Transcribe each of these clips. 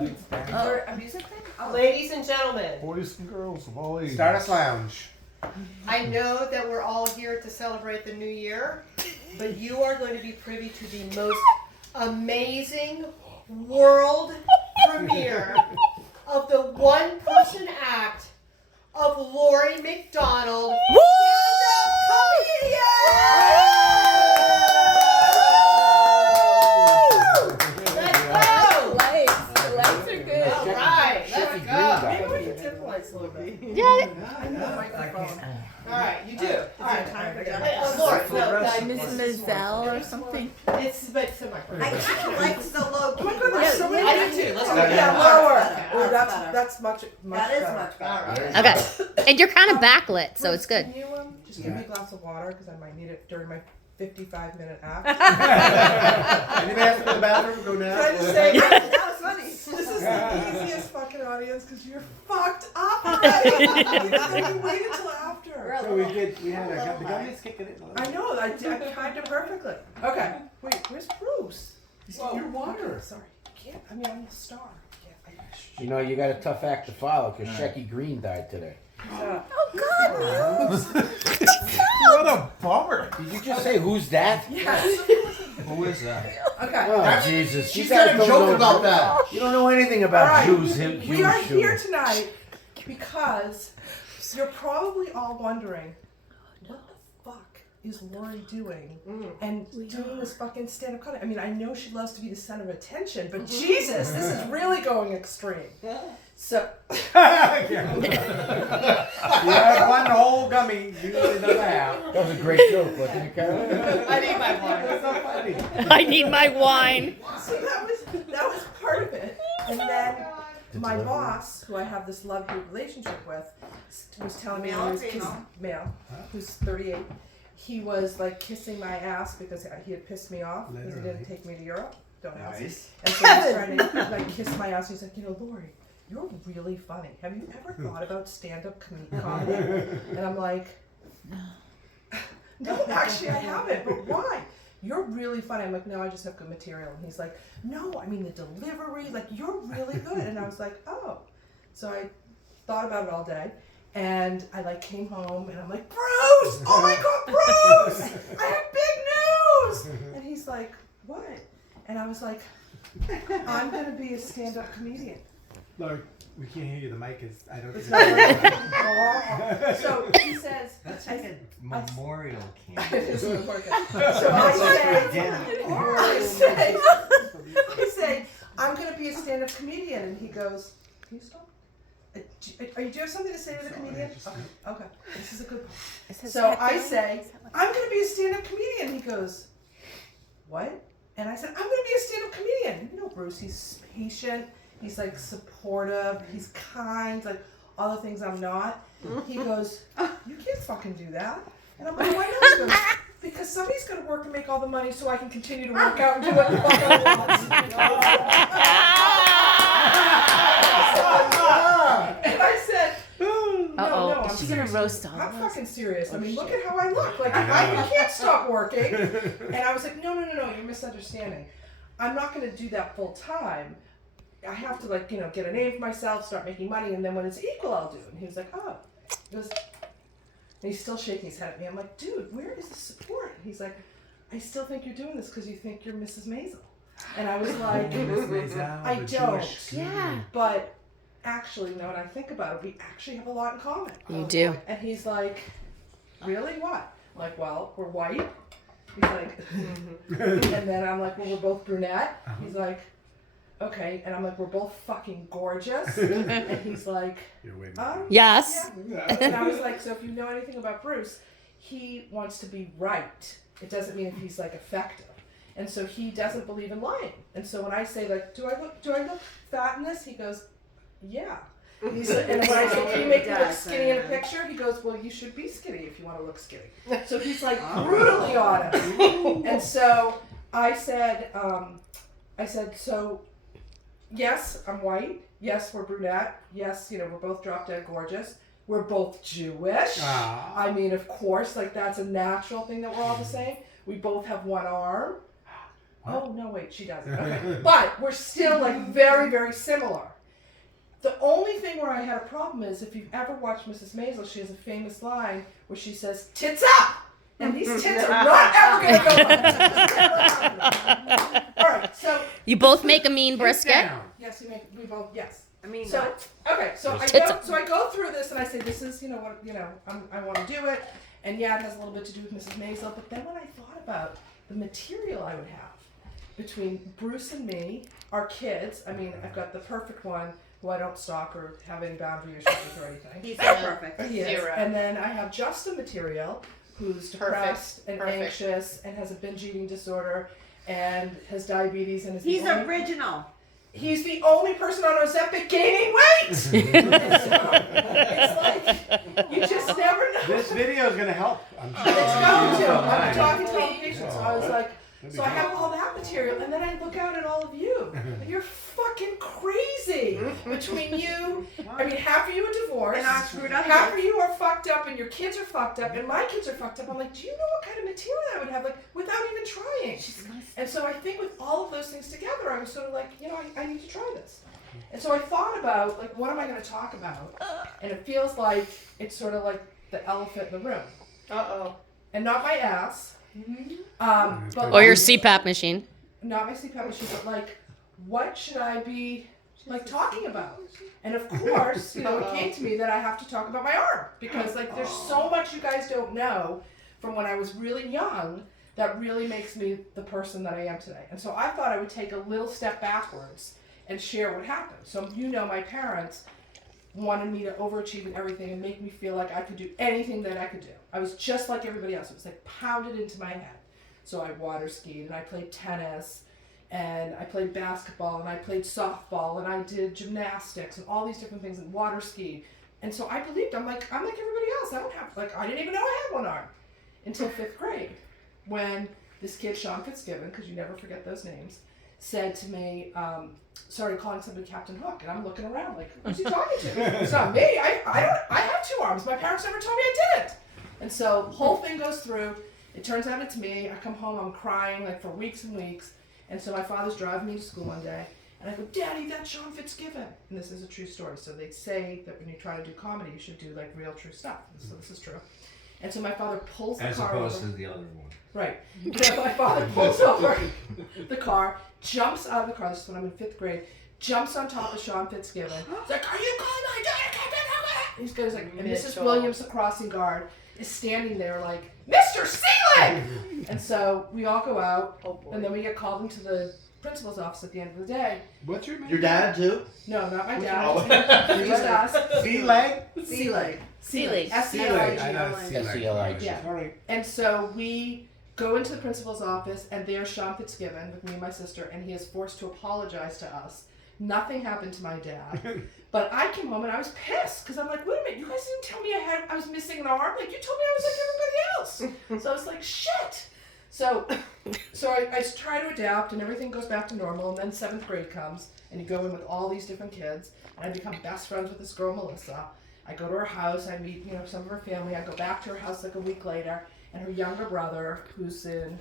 Or a music thing? Oh. Ladies and gentlemen, Boys and girls of all ages. Stardust Lounge. I know that we're all here to celebrate the new year, but you are going to be privy to the most amazing world premiere of the one-person act of Lori McDonald. Alright, you do. Alright, Lord, no, Miss Mizelle or something. it's but so much. I kind of like the low key. I do too. Let's go. Yeah, lower. Oh, That's much That is better. much better. Okay. And you're kind of backlit, so it's good. Can you just give me a glass of water because I might need it during my 55-minute act? Anybody have to go to the bathroom? Go now. Can I just say, That was funny. this is the easiest fucking audience because you're fucked up already. You waited till after. So we had the gummies kicking it. I know, I timed it perfectly. Okay, wait, where's Bruce? He's getting your water. Sorry, I can't. I mean, I'm a star. You know, you got a tough act to follow because Shecky Green died today. Oh God, What a bummer. Did you just say who's that? Yes. Who is that? Okay. Oh Jesus! She's You guys got a don't joke know- about that. You don't know anything about All right. Jews. We are here tonight because you're probably all wondering, what the fuck is Lori doing and doing this fucking stand-up comedy? I mean, I know she loves to be the center of attention, but Jesus, this is really going extreme. So, You had one whole gummy. You did not have. That was a great joke, wasn't it, Carol? I need my water. That's so funny. I need my wine. so that was part of it. And then my boss, who I have this love-hate relationship with, was telling me Male when he or was kissing female? male, who's 38. He was like kissing my ass because he had pissed me off because he didn't take me to Europe. Don't ask. Nice. And so he's trying to like kiss my ass. He's like, you know, Lori, you're really funny. Have you ever thought about stand-up comedy? And I'm like, no, actually I haven't. But why? You're really funny. I'm like, no, I just have good material. And he's like, no, I mean the delivery, like you're really good. And I was like, oh. So I thought about it all day. And I like came home and I'm like, Bruce! Oh my God, Bruce! I have big news! And he's like, what? And I was like, I'm gonna be a stand-up comedian. Look, we can't hear you. The mic is. I don't. It's not working. So he says, That's like a memorial it camp. isn't working. So I say, I'm gonna be a stand-up comedian, and he goes, can you stop? Do you have something to say to the comedian? Okay, this is a good point. So I say, I'm gonna be a stand-up comedian. He goes, what? And I said, I'm gonna be a stand-up comedian. You know, Bruce, he's patient. He's like supportive. He's kind. Like all the things I'm not. He goes, you can't fucking do that. And I'm like, why not? He goes, because somebody's gonna work and make all the money so I can continue to work out and do what the fuck I want. And I said, no, I'm Is she gonna serious. roast all I'm of us? fucking serious. I mean, look at how I look. Like, I can't stop working. And I was like, no, you're misunderstanding. I'm not going to do that full time. I have to, like, get a name for myself, start making money, and then when it's equal, I'll do it. And he was like, oh. He goes, and he's still shaking his head at me. I'm like, dude, where is the support? And he's like, I still think you're doing this because you think you're Mrs. Maisel. And I was like, I don't. Yeah. But actually, now when I think about it, we actually have a lot in common. You do. And he's like, really? What? I'm like, well, we're white. He's like, and then I'm like, well, we're both brunette. He's like, okay. And I'm like, we're both fucking gorgeous. And he's like, Yes. yeah. And I was like, so if you know anything about Bruce, he wants to be right. It doesn't mean if he's like effective. And so he doesn't believe in lying. And so when I say like, do I look fat in this? He goes, yeah. And when I say, can you make me look skinny in a picture? He goes, well, you should be skinny if you want to look skinny. So he's like brutally honest. And so I said, so yes, I'm white. Yes, we're brunette. Yes, we're both drop dead gorgeous. We're both Jewish. I mean, of course, like that's a natural thing that we're all the same. We both have one arm. Oh no, wait, she doesn't. Okay. But we're still like very, very similar. The only thing where I had a problem is if you've ever watched Mrs. Maisel, she has a famous line where she says, "Tits up!" And these tits are not ever going to go up. All right, so You both make a mean brisket. yes, we both yes. I mean, So okay, so I go through this and I say this is I want to do it, and yeah, it has a little bit to do with Mrs. Maisel. But then when I thought about the material I would have between Bruce and me, our kids. I mean, I've got the perfect one who I don't stalk or have any boundary issues with or anything. he's so perfect. He is. Zero. And then I have just the material who's depressed and anxious and has a binge eating disorder and has diabetes and is He's the only, original. he's the only person on Ozempic gaining weight. So, it's like you just never know. This video is gonna help. I'm sure. It's going to. I'm talking to the patients, so I was like, so I have all that material, and then I look out at all of you, and you're fucking crazy. Between you, I mean, half of you are divorced, And I'm screwed up. half of you are fucked up, and your kids are fucked up, and my kids are fucked up. I'm like, do you know what kind of material I would have, like, without even trying? And so I think with all of those things together, I was sort of like, I need to try this. And so I thought about, like, what am I going to talk about? And it feels like it's sort of like the elephant in the room. Uh-oh. And not my ass. But Or your CPAP machine. not my CPAP machine, but like, what should I be like talking about? And of course, it came to me that I have to talk about my arm because like there's so much you guys don't know from when I was really young that really makes me the person that I am today. And so I thought I would take a little step backwards and share what happened. So my parents wanted me to overachieve in everything and make me feel like I could do anything that I could do. I was just like everybody else. It was like pounded into my head. So I water skied and I played tennis and I played basketball and I played softball and I did gymnastics and all these different things and water skied. And so I believed, I'm like everybody else. I didn't even know I had one arm until 5th grade when this kid, Sean Fitzgibbon, because you never forget those names, said to me, started calling somebody Captain Hook, and I'm looking around like, who's he talking to? It's not me. I have 2 arms. My parents never told me I didn't. And so the whole thing goes through. It turns out it's me. I come home, I'm crying like for weeks and weeks. And so my father's driving me to school one day, and I go, Daddy, that's Sean Fitzgibbon. And this is a true story. So they say that when you try to do comedy, you should do like real true stuff. So this is true. And so my father pulls the car over. As opposed to the other one. Right. So my father pulls over the car, jumps out of the car, this is when I'm in 5th grade, jumps on top of Sean Fitzgibbon. He's like, are you calling my dad, Captain Hook? He goes like, and Mrs. Williams, the crossing guard, is standing there like, Mr. Seelig! And so we all go out, and then we get called into the principal's office at the end of the day. What's your name? Your dad too? No, not my dad. Just us. C-leg? Seelig. Seelig. S-E-L-I-G. I know C-leg. S-E-L-I-G. Yeah. All right. And so we go into the principal's office, and there's Sean Fitzgibbon with me and my sister, and he is forced to apologize to us. Nothing happened to my dad. But I came home and I was pissed because I'm like, wait a minute, you guys didn't tell me I was missing an arm. Like, you told me I was like everybody else. So I was like, shit. So I try to adapt, and everything goes back to normal. And then 7th grade comes, and you go in with all these different kids, and I become best friends with this girl, Melissa. I go to her house, I meet some of her family. I go back to her house like a week later, and her younger brother, who's in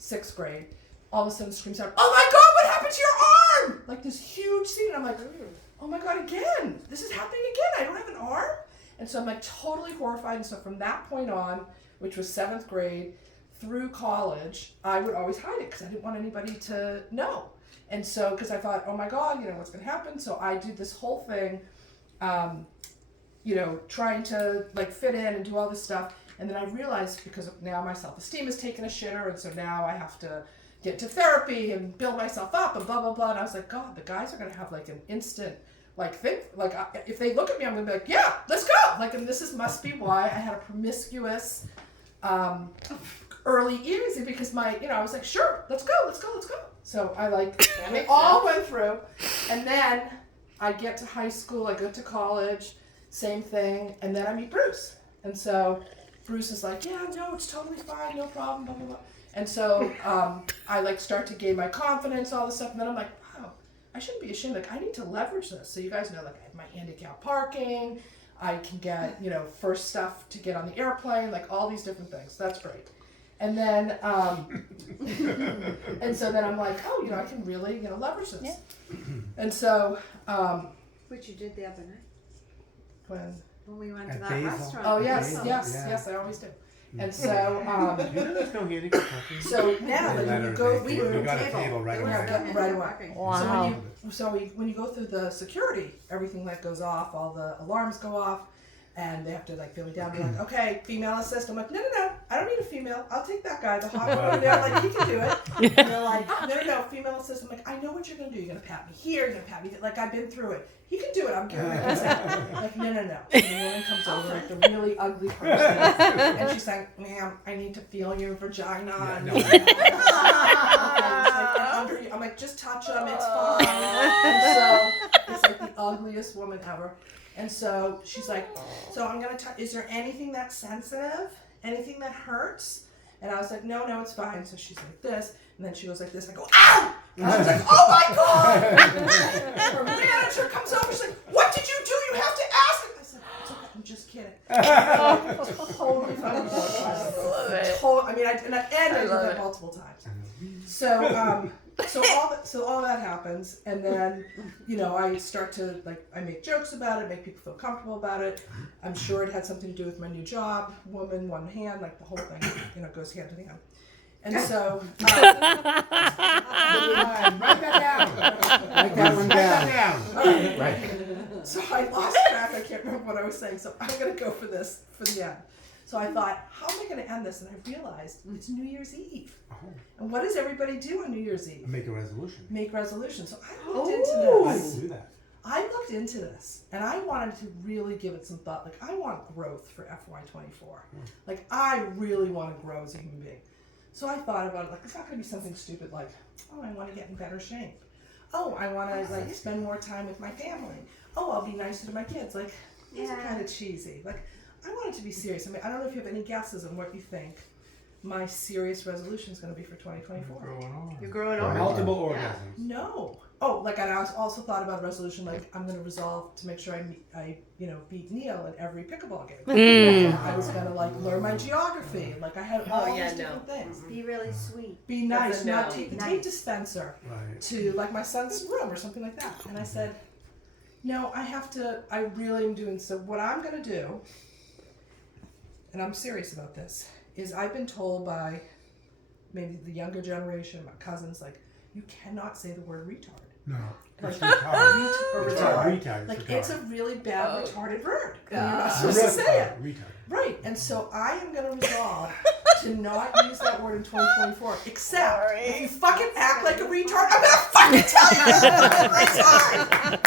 6th grade, all of a sudden screams out, oh my God, what happened to your arm? Like this huge scene. And I'm like, oh my God, again, this is happening again. I don't have an arm. And so I'm like totally horrified. And so from that point on, which was 7th grade through college, I would always hide it because I didn't want anybody to know. And so, because I thought, oh my God, what's going to happen? So I did this whole thing, trying to like fit in and do all this stuff. And then I realized, because now my self-esteem is taking a shitter, and so now I have to get to therapy and build myself up and blah, blah, blah. And I was like, God, the guys are going to have like an instant, like, thing. Like, if they look at me, I'm going to be like, yeah, let's go. Like, and this must be why I had a promiscuous early years, because I was like, sure, let's go. So I they all went through. And then I get to high school, I go to college, same thing. And then I meet Bruce. And so Bruce is like, yeah, no, it's totally fine, no problem, blah, blah, blah. And so I start to gain my confidence, all this stuff, and then I'm like, wow, I shouldn't be ashamed. Like, I need to leverage this. So you guys know, like, I have my handicap parking, I can get, first stuff to get on the airplane, like all these different things. That's great. And then, and so then I'm like, oh, I can really, leverage this. Yeah. And so, Which you did the other night when, we went to At that Basil. restaurant. oh yes, Basil, yes, yeah. yes, I always do. And so, You know there's no handicap parking? so now They that let you her go take it. through, You got a table right There was away. no Yeah, handicap right away. parking. Wow. when you go through the security, everything that goes off, all the alarms go off, and they have to feel me down. Be like, okay, female assist. I'm like, no, I don't need a female. I'll take that guy, the hot one. They're like, he can do it. And they're like, no, female assist. I'm like, I know what you're gonna do. You're gonna pat me here. You're gonna pat me there. Like I've been through it. He can do it. I'm giving my consent. Like, no. And the woman comes over, like the really ugly person, and she's like, ma'am, I need to feel your vagina. And no. okay, it's like, and under you. I'm like, just touch them. It's fine. And so it's like the ugliest woman ever. And so she's like, so I'm gonna is there anything that's sensitive? Anything that hurts? And I was like, no, it's fine. So she's like this, and then she goes like this, and I go, ow! And I was like, oh my God! And her manager comes over, she's like, what did you do? You have to ask it. I said, it's okay, I'm just kidding. Totally fucking mortified. I mean, I did that multiple times. So all that happens, and then I start to I make jokes about it, make people feel comfortable about it. I'm sure it had something to do with my new job, woman, one hand, the whole thing, goes hand in hand. And so, Write that down. Write that one down. all right. Right. So I lost track. I can't remember what I was saying. So I'm gonna go for this for the end. So I thought, how am I gonna end this? And I realized it's New Year's Eve. And what does everybody do on New Year's Eve? Make a resolution. Make resolutions. So I looked into I this. didn't do that. I looked into this, and I wanted to really give it some thought. I want growth for FY24. I really want to grow as a human being. So I thought about it. It's not going to be something stupid like, oh, I want to get in better shape. Oh, I want to spend more time with my family. Oh, I'll be nicer to my kids. These are kind of cheesy. I want it to be serious. I mean, I don't know if you have any guesses on what you think my serious resolution is going to be for 2024. You're growing on. Multiple orgasms. No. Oh, and I also thought about a resolution I'm going to resolve to make sure I beat Neil in every pickleball game. I was going to learn my geography. I had all these different things. Be really sweet. Be nice, not no. take the Nice. tape dispenser Right. to my son's room or something like that. And I said, no, I really am doing, so what I'm going to do, and I'm serious about this, is I've been told by maybe the younger generation, my cousins, you cannot say the word retard. No. It's Retard. retard. It's a really bad retarded word. And you're not Retard. supposed to say it. Retard. Right. And so I am going to resolve to not use that word in 2024. Except if you fucking act like a retard, I'm going to fucking tell you you're a fucking retard.